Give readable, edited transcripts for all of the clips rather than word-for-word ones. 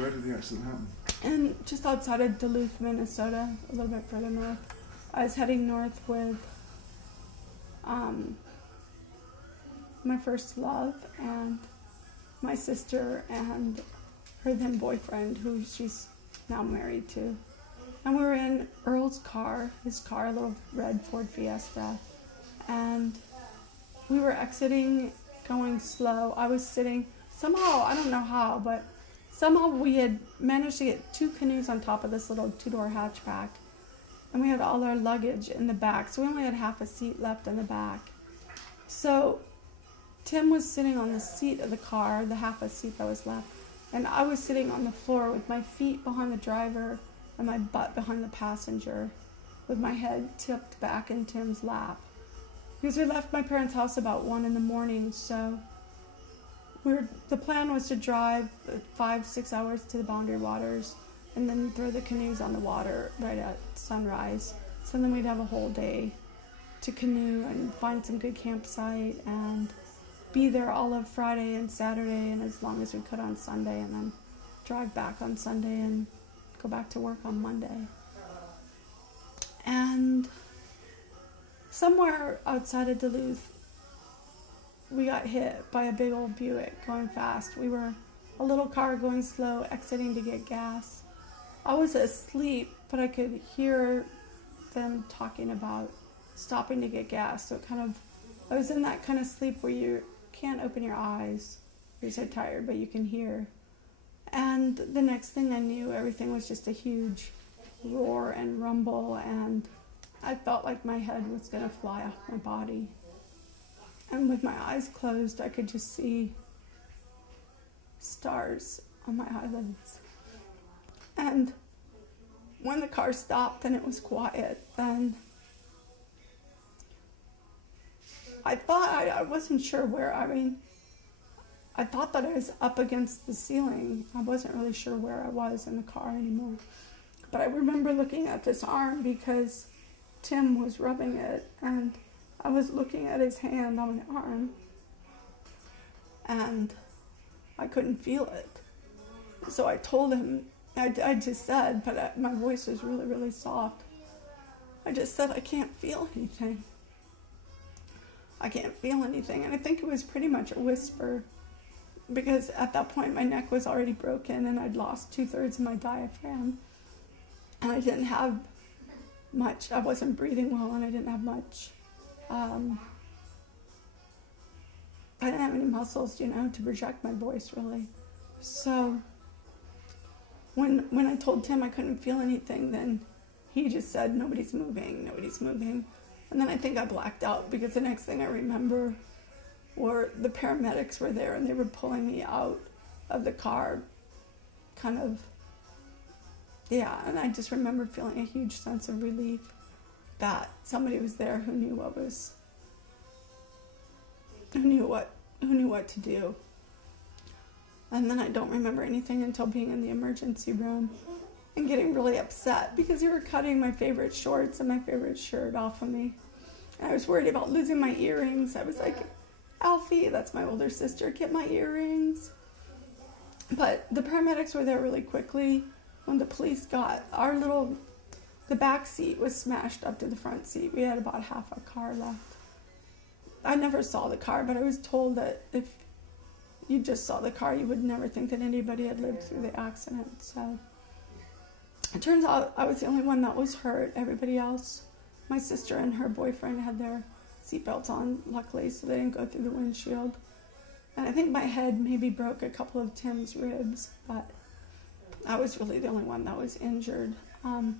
Where did the accident happen? And just outside of Duluth, Minnesota, a little bit further north. I was heading north with my first love and my sister and her then boyfriend, who she's now married to. And we were in Earl's car, his car, a little red Ford Fiesta. And we were exiting, going slow. I was sitting, somehow, I don't know how, but somehow we had managed to get 2 canoes on top of this little 2-door hatchback. And we had all our luggage in the back, so we only had half a seat left in the back. So Tim was sitting on the seat of the car, the half a seat that was left, and I was sitting on the floor with my feet behind the driver and my butt behind the passenger, with my head tipped back in Tim's lap. Because we left my parents' house about 1 in the morning, so the plan was to drive 5-6 hours to the Boundary Waters and then throw the canoes on the water right at sunrise. So then we'd have a whole day to canoe and find some good campsite and be there all of Friday and Saturday and as long as we could on Sunday, and then drive back on Sunday and go back to work on Monday. And somewhere outside of Duluth, we got hit by a big old Buick going fast. We were a little car going slow, exiting to get gas. I was asleep, but I could hear them talking about stopping to get gas. So I was in that kind of sleep where you can't open your eyes. You're so tired, but you can hear. And the next thing I knew, everything was just a huge roar and rumble, and I felt like my head was going to fly off my body. And with my eyes closed, I could just see stars on my eyelids. And when the car stopped and it was quiet, then I thought, I wasn't sure where, I thought that I was up against the ceiling. I wasn't really sure where I was in the car anymore. But I remember looking at this arm because Tim was rubbing it, and I was looking at his hand on my arm, and I couldn't feel it. So I told him, I just said, but my voice was really, really soft. I just said, I can't feel anything. I can't feel anything. And I think it was pretty much a whisper, because at that point my neck was already broken and I'd lost 2/3 of my diaphragm. And I didn't have much, I wasn't breathing well, and I didn't have much, I didn't have any muscles, to project my voice really. So when I told Tim I couldn't feel anything, then he just said, nobody's moving, nobody's moving. And then I think I blacked out, because the next thing I remember were the paramedics were there and they were pulling me out of the car, and I just remember feeling a huge sense of relief that somebody was there who knew what to do. And then I don't remember anything until being in the emergency room and getting really upset because they were cutting my favorite shorts and my favorite shirt off of me. And I was worried about losing my earrings. I was like, Alfie, that's my older sister, get my earrings. But the paramedics were there really quickly. When the police got the back seat was smashed up to the front seat. We had about half a car left. I never saw the car, but I was told that if you just saw the car, you would never think that anybody had lived through the accident. So it turns out I was the only one that was hurt. Everybody else, my sister and her boyfriend, had their seatbelts on, luckily, so they didn't go through the windshield. And I think my head maybe broke a couple of Tim's ribs, but I was really the only one that was injured. And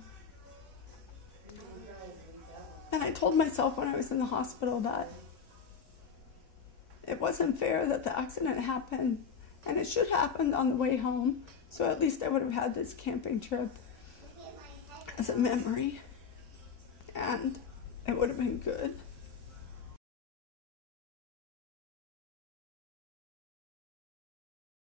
I told myself when I was in the hospital that it wasn't fair that the accident happened, and it should have happened on the way home, so at least I would have had this camping trip as a memory, and it would have been good.